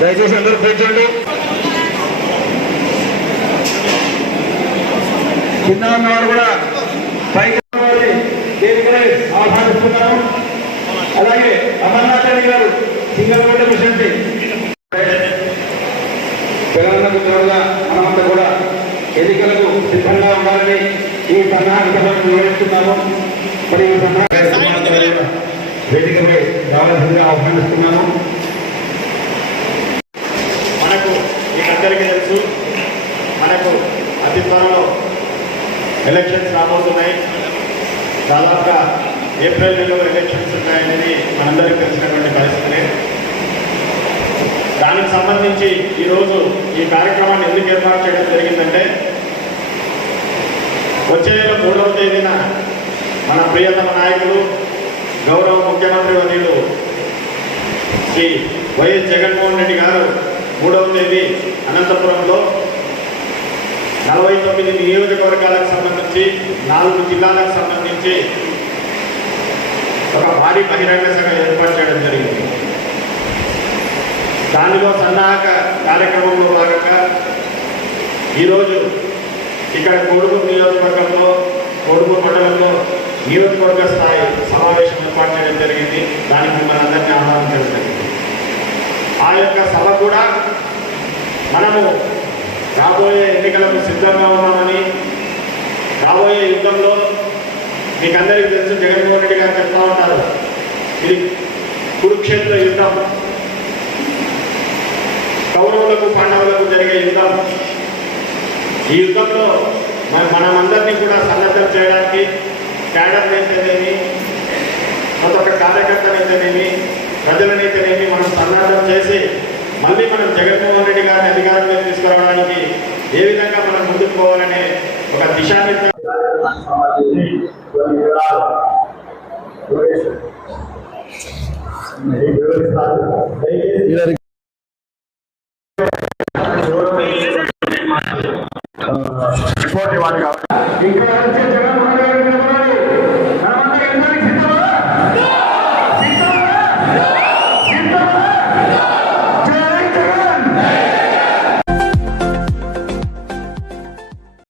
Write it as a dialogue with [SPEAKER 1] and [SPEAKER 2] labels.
[SPEAKER 1] దయచేసి అందరూ కూర్చోండి కింద ఉన్నవారు కూడా పైకి ఆహ్వానిస్తున్నాము అలాగే అమర్నాథ్ రెడ్డి గారు సింగల్ రోడ్డు మిషన్ తెలంగాణకు త్వరగా మనమంతా కూడా ఎన్నికలకు సిద్ధంగా ఉండాలని ఈ సన్నాహక సభను నిర్వహిస్తున్నాము మరి ఈ సన్నాహక సభను వేదికపై రావాల్సిందిగా ఆహ్వానిస్తున్నాము
[SPEAKER 2] ఎలక్షన్స్ రాబోతున్నాయి. దాదాపుగా ఏప్రిల్ నెలలో ఎలక్షన్స్ ఉన్నాయనేది మనందరికీ తెలిసినటువంటి పరిస్థితి. దానికి సంబంధించి ఈరోజు ఈ కార్యక్రమాన్ని ఎందుకు ఏర్పాటు చేయడం జరిగిందంటే వచ్చే నెల మూడవ తేదీన మన ప్రియతమ నాయకులు గౌరవ ముఖ్యమంత్రి వర్యులు శ్రీ వైఎస్ జగన్మోహన్ రెడ్డి గారు మూడవ తేదీ అనంతపురంలో నలభై తొమ్మిది నియోజకవర్గాలకు సంబంధించి నాలుగు జిల్లాలకు సంబంధించి ఒక భారీ బహిరంగ సభ ఏర్పాటు చేయడం జరిగింది. దానిలో సన్నాహక కార్యక్రమంలో భాగంగా ఈరోజు ఇక్కడ కొడుకు నియోజకవర్గంలో కోడుమూరు మండలంలో నియోజకవర్గ స్థాయి సమావేశం ఏర్పాటు చేయడం జరిగింది. దానికి మిమ్మల్ని అందరినీ ఆహ్వానించడం జరిగింది ఆ యొక్క సభ కూడా మనము రాబోయే ఎన్నికలకు సిద్ధంగా ఉన్నామని రాబోయే యుద్ధంలో మీకు అందరికీ తెలుసు జగన్మోహన్ రెడ్డి గారు చెప్తా ఉంటారు. ఇది కురుక్షేత్ర యుద్ధం. కౌరవులకు పాండవులకు జరిగే యుద్ధం. ఈ యుద్ధంలో మన మనమందరినీ కూడా సన్నద్ధం చేయడానికి క్యాడర్ అయితేనేమి ప్రతి ఒక్క కార్యకర్తనైతేనేమి ప్రజలనైతేనేమి మనం సన్నద్ధం చేసి మళ్ళీ మనం జగన్మోహన్ రెడ్డి గారిని అధికారంలోకి తీసుకురావడానికి ఏ విధంగా మనం ముందుకు పోవాలనే ఒక దిశానిర్దేశం.
[SPEAKER 1] ఇంకా